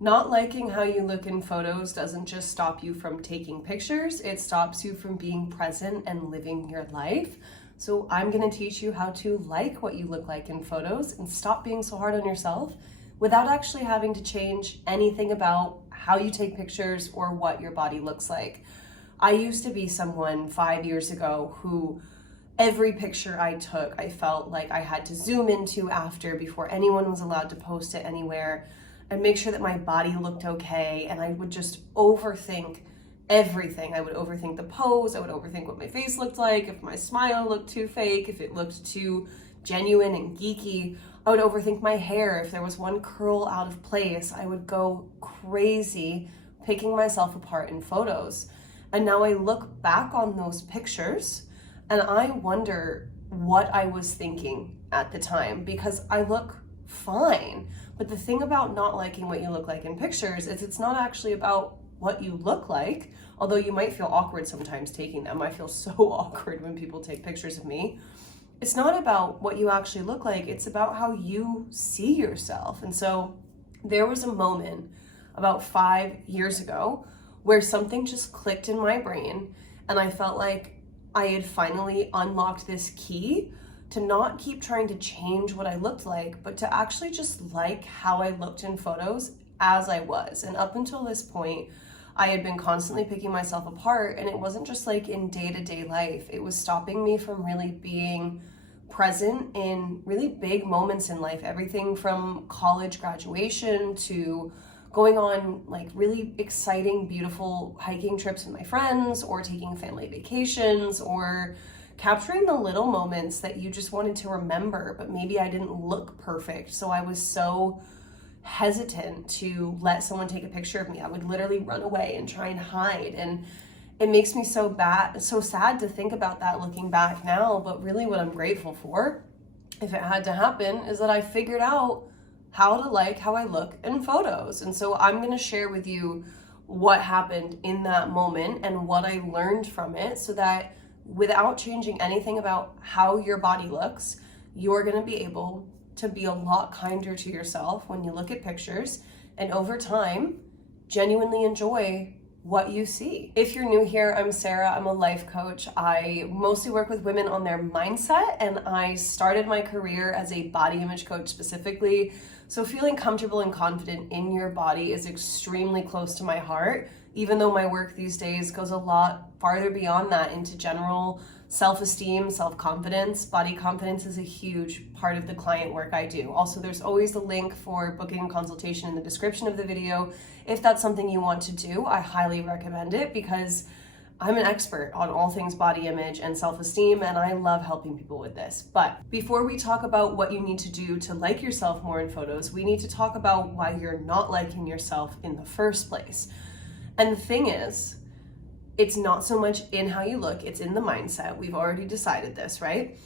Not liking how you look in photos doesn't just stop you from taking pictures, it stops you from being present and living your life. So I'm gonna teach you how to like what you look like in photos and stop being so hard on yourself without actually having to change anything about how you take pictures or what your body looks like. I used to be someone 5 years ago who every picture I took, I felt like I had to zoom into after before anyone was allowed to post it anywhere and make sure that my body looked okay. And I would just overthink everything. I would overthink the pose. I would overthink what my face looked like, if my smile looked too fake, if it looked too genuine and geeky. I would overthink my hair. If there was one curl out of place, I would go crazy picking myself apart in photos. And now I look back on those pictures and I wonder what I was thinking at the time, because I look fine. But the thing about not liking what you look like in pictures is it's not actually about what you look like, although you might feel awkward sometimes taking them. I feel so awkward when people take pictures of me. It's not about what you actually look like, it's about how you see yourself. And so there was a moment about 5 years ago where something just clicked in my brain and I felt like I had finally unlocked this key to not keep trying to change what I looked like, but to actually just like how I looked in photos as I was. And up until this point, I had been constantly picking myself apart, and it wasn't just like in day-to-day life. It was stopping me from really being present in really big moments in life, everything from college graduation to going on like really exciting, beautiful hiking trips with my friends, or taking family vacations, or capturing the little moments that you just wanted to remember, but maybe I didn't look perfect. So I was so hesitant to let someone take a picture of me. I would literally run away and try and hide. And it makes me so sad to think about that looking back now. But really what I'm grateful for, if it had to happen, is that I figured out how to like how I look in photos. And so I'm gonna share with you what happened in that moment and what I learned from it, so that without changing anything about how your body looks, you're gonna be able to be a lot kinder to yourself when you look at pictures, and over time, genuinely enjoy what you see. If you're new here, I'm Sarah. I'm a life coach. I mostly work with women on their mindset, and I started my career as a body image coach specifically. So feeling comfortable and confident in your body is extremely close to my heart, even though my work these days goes a lot farther beyond that into general self-esteem, self-confidence. Body confidence is a huge part of the client work I do. Also, there's always the link for booking a consultation in the description of the video. If that's something you want to do, I highly recommend it, because I'm an expert on all things body image and self-esteem, and I love helping people with this. But before we talk about what you need to do to like yourself more in photos, we need to talk about why you're not liking yourself in the first place. And the thing is, it's not so much in how you look, it's in the mindset. We've already decided this, right?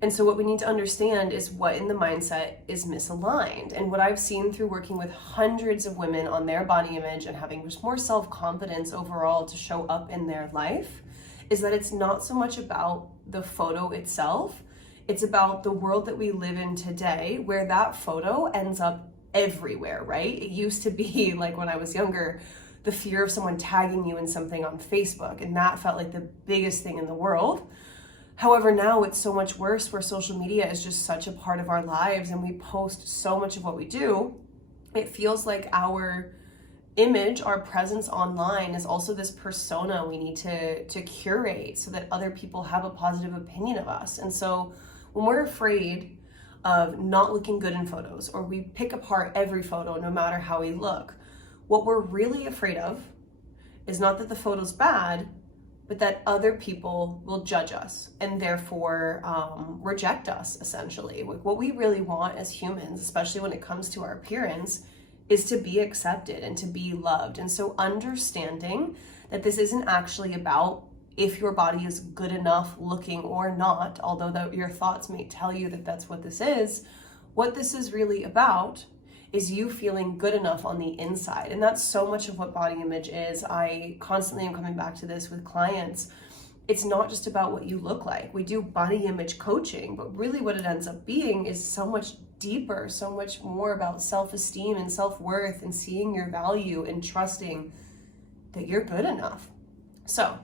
And so what we need to understand is what in the mindset is misaligned. And what I've seen through working with hundreds of women on their body image and having just more self-confidence overall to show up in their life is that it's not so much about the photo itself, it's about the world that we live in today, where that photo ends up everywhere, right? It used to be like when I was younger, the fear of someone tagging you in something on Facebook, and that felt like the biggest thing in the world. However, now it's so much worse, where social media is just such a part of our lives and we post so much of what we do. It feels like our image, our presence online is also this persona we need to curate so that other people have a positive opinion of us. And so when we're afraid of not looking good in photos, or we pick apart every photo no matter how we look, what we're really afraid of is not that the photo's bad, but that other people will judge us and therefore reject us, essentially. What we really want as humans, especially when it comes to our appearance, is to be accepted and to be loved. And so understanding that this isn't actually about if your body is good enough looking or not, although your thoughts may tell you that that's what this is, what this is really about is you feeling good enough on the inside. And that's so much of what body image is. I constantly am coming back to this with clients. It's not just about what you look like. We do body image coaching, but really what it ends up being is so much deeper, so much more about self-esteem and self-worth and seeing your value and trusting that you're good enough. So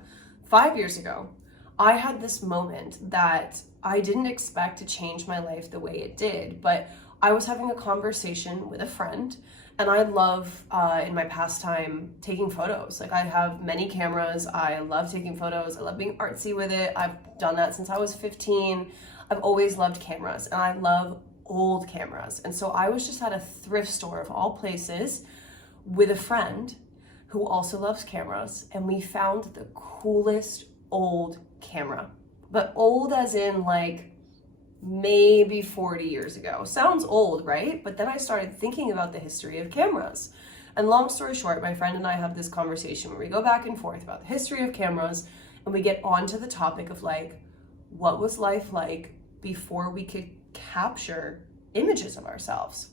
5 years ago, I had this moment that I didn't expect to change my life the way it did, but I was having a conversation with a friend, and I love, in my pastime, taking photos. Like, I have many cameras. I love taking photos. I love being artsy with it. I've done that since I was 15. I've always loved cameras, and I love old cameras. And so I was just at a thrift store of all places with a friend who also loves cameras, and we found the coolest old camera. But old as in like maybe 40 years ago. Sounds old, right? But then I started thinking about the history of cameras. And long story short, my friend and I have this conversation where we go back and forth about the history of cameras, and we get onto the topic of like, what was life like before we could capture images of ourselves?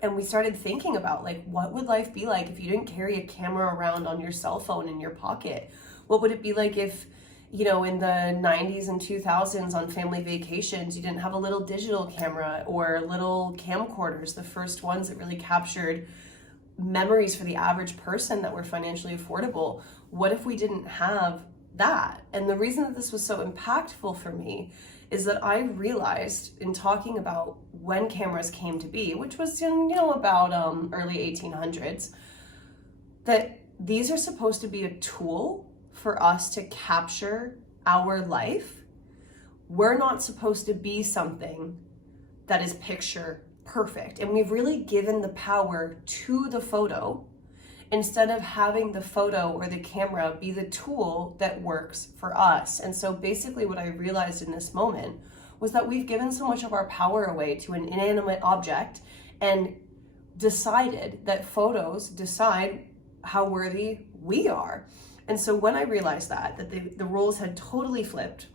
And we started thinking about like, what would life be like if you didn't carry a camera around on your cell phone in your pocket? What would it be like if, you know, in the 90s and 2000s on family vacations, you didn't have a little digital camera or little camcorders, the first ones that really captured memories for the average person that were financially affordable? What if we didn't have that? And the reason that this was so impactful for me is that I realized in talking about when cameras came to be, which was in, about early 1800s, that these are supposed to be a tool for us to capture our life. We're not supposed to be something that is picture perfect. And we've really given the power to the photo instead of having the photo or the camera be the tool that works for us. And so basically what I realized in this moment was that we've given so much of our power away to an inanimate object and decided that photos decide how worthy we are. And so when I realized that the roles had totally flipped,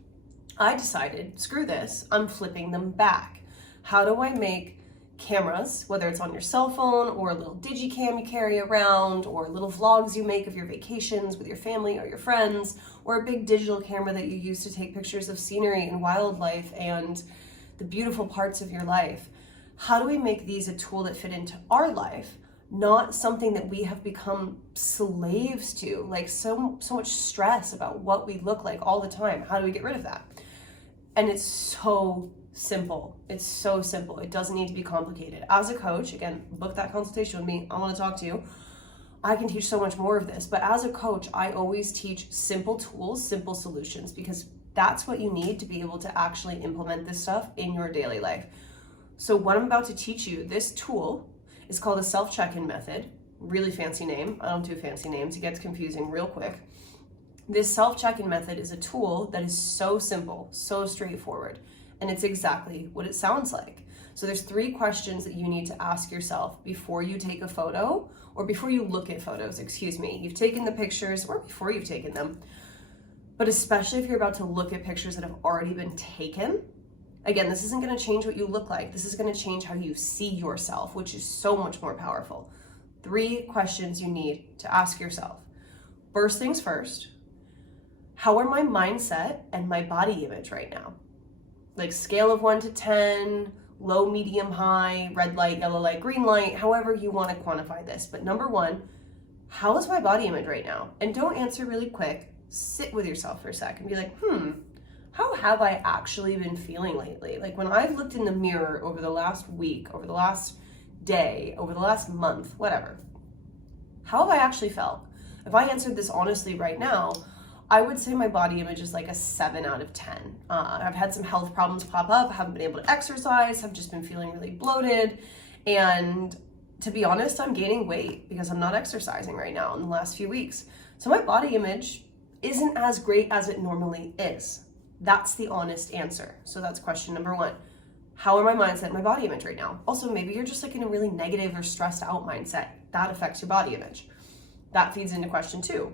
I decided, screw this, I'm flipping them back. How do I make cameras, whether it's on your cell phone or a little digicam you carry around or little vlogs you make of your vacations with your family or your friends, or a big digital camera that you use to take pictures of scenery and wildlife and the beautiful parts of your life? How do we make these a tool that fit into our life, not something that we have become slaves to, like so much stress about what we look like all the time? How do we get rid of that? And it's so simple. It's so simple. It doesn't need to be complicated. As a coach, again, book that consultation with me. I want to talk to you. I can teach so much more of this, but as a coach, I always teach simple tools, simple solutions, because that's what you need to be able to actually implement this stuff in your daily life. So what I'm about to teach you, this tool is called a self-check-in method. Really fancy name. I don't do fancy names. It gets confusing real quick. This self-check-in method is a tool that is so simple, so straightforward, and it's exactly what it sounds like. So there's 3 questions that you need to ask yourself before you take a photo, or before you look at photos, excuse me. You've taken the pictures, or before you've taken them. But especially if you're about to look at pictures that have already been taken, again, this isn't going to change what you look like. This is going to change how you see yourself, which is so much more powerful. 3 questions you need to ask yourself. First things first, how are my mindset and my body image right now? Like scale of 1 to 10, low, medium, high, red light, yellow light, green light, however you want to quantify this. But number 1, how is my body image right now? And don't answer really quick. Sit with yourself for a sec and be like, how have I actually been feeling lately? Like when I've looked in the mirror over the last week, over the last day, over the last month, whatever, how have I actually felt? If I answered this honestly right now, I would say my body image is like a 7 out of 10. I've had some health problems pop up, haven't been able to exercise, I've just been feeling really bloated. And to be honest, I'm gaining weight because I'm not exercising right now in the last few weeks. So my body image isn't as great as it normally is. That's the honest answer. So that's question number 1. How are my mindset and my body image right now? Also, maybe you're just like in a really negative or stressed out mindset. That affects your body image. That feeds into question 2.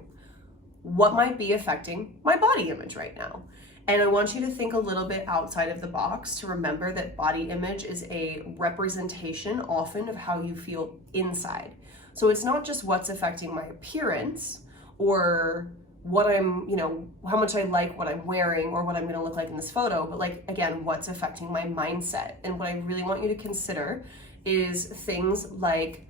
What might be affecting my body image right now? And I want you to think a little bit outside of the box to remember that body image is a representation often of how you feel inside. So it's not just what's affecting my appearance or what I'm, how much I like what I'm wearing or what I'm going to look like in this photo, but like, again, what's affecting my mindset. And what I really want you to consider is things like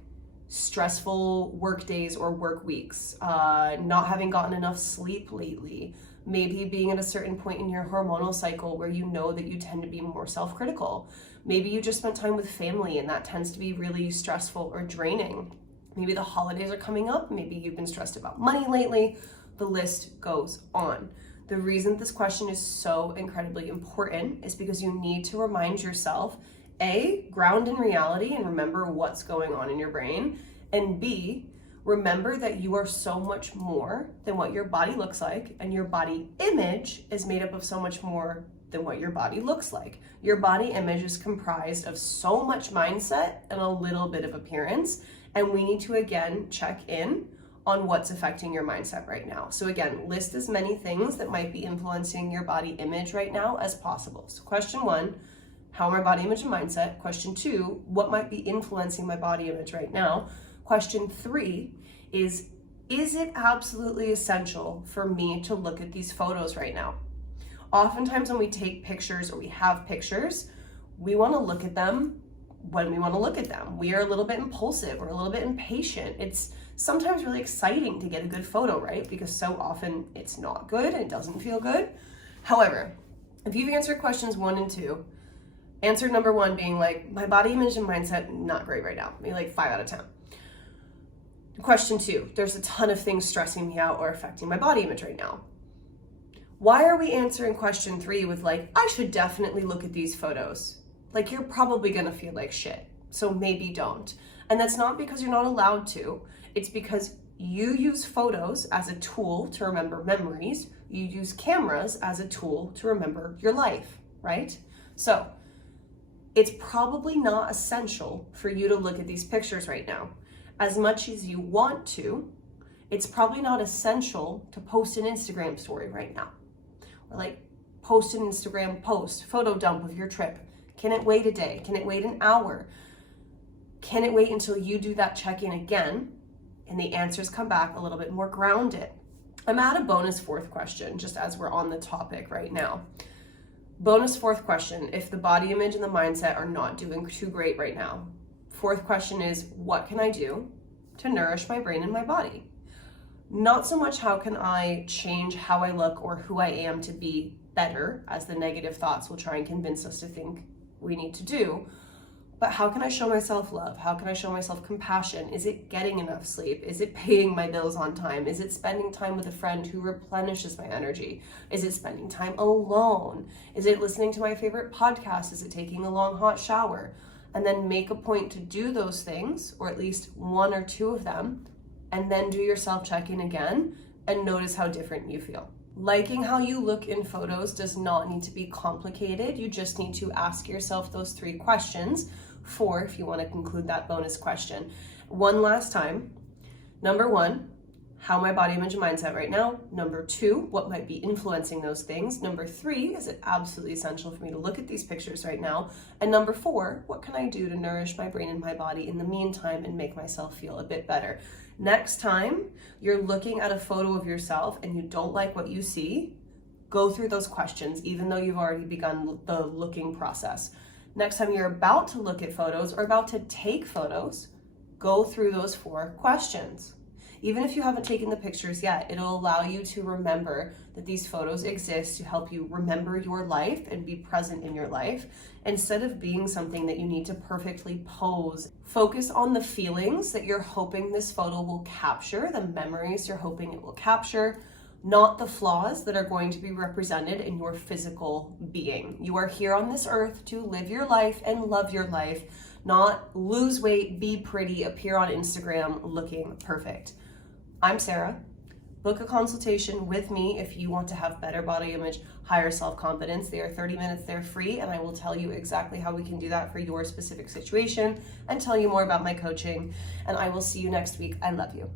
stressful work days or work weeks, not having gotten enough sleep lately, maybe being at a certain point in your hormonal cycle where you know that you tend to be more self-critical. Maybe you just spent time with family and that tends to be really stressful or draining. Maybe the holidays are coming up. Maybe you've been stressed about money lately. The list goes on. The reason this question is so incredibly important is because you need to remind yourself, A, ground in reality and remember what's going on in your brain, and B, remember that you are so much more than what your body looks like, and your body image is made up of so much more than what your body looks like. Your body image is comprised of so much mindset and a little bit of appearance, and we need to again check in on what's affecting your mindset right now. So again, list as many things that might be influencing your body image right now as possible. So question 1, how are my body image and mindset? Question 2, what might be influencing my body image right now? Question 3 is it absolutely essential for me to look at these photos right now? Oftentimes when we take pictures or we have pictures, we want to look at them when we want to look at them. We are a little bit impulsive or a little bit impatient. It's sometimes really exciting to get a good photo, right? Because so often it's not good and it doesn't feel good. However, if you've answered questions 1 and 2, answer number 1 being like, my body image and mindset, not great right now, maybe like 5 out of 10. Question 2, there's a ton of things stressing me out or affecting my body image right now. Why are we answering question 3 with like, I should definitely look at these photos? Like, you're probably gonna feel like shit, so maybe don't. And that's not because you're not allowed to. It's because you use photos as a tool to remember memories. You use cameras as a tool to remember your life, right? So it's probably not essential for you to look at these pictures right now. As much as you want to, it's probably not essential to post an Instagram story right now. Or like post an Instagram post, photo dump of your trip. Can it wait a day? Can it wait an hour? Can it wait until you do that check-in again and the answers come back a little bit more grounded? I'm at a bonus 4th question, just as we're on the topic right now. Bonus 4th question, if the body image and the mindset are not doing too great right now. 4th question is, what can I do to nourish my brain and my body? Not so much how can I change how I look or who I am to be better, as the negative thoughts will try and convince us to think we need to do, but how can I show myself love? How can I show myself compassion? Is it getting enough sleep? Is it paying my bills on time? Is it spending time with a friend who replenishes my energy? Is it spending time alone? Is it listening to my favorite podcast? Is it taking a long hot shower? And then make a point to do those things, or at least 1 or 2 of them, and then do your self-check-in again and notice how different you feel. Liking how you look in photos does not need to be complicated. You just need to ask yourself those 3 questions, 4 if you want to conclude that bonus question. One last time. Number 1, how my body image and mindset right now. Number 2, what might be influencing those things. Number 3, is it absolutely essential for me to look at these pictures right now? And number 4, what can I do to nourish my brain and my body in the meantime and make myself feel a bit better? Next time you're looking at a photo of yourself and you don't like what you see, go through those questions, even though you've already begun the looking process. Next time you're about to look at photos or about to take photos, go through those 4 questions. Even if you haven't taken the pictures yet, it'll allow you to remember that these photos exist to help you remember your life and be present in your life, instead of being something that you need to perfectly pose. Focus on the feelings that you're hoping this photo will capture, the memories you're hoping it will capture, not the flaws that are going to be represented in your physical being. You are here on this earth to live your life and love your life, not lose weight, be pretty, appear on Instagram looking perfect. I'm Sarah. Book a consultation with me if you want to have better body image, higher self-confidence. They are 30 minutes, they're free, and I will tell you exactly how we can do that for your specific situation and tell you more about my coaching. And I will see you next week. I love you.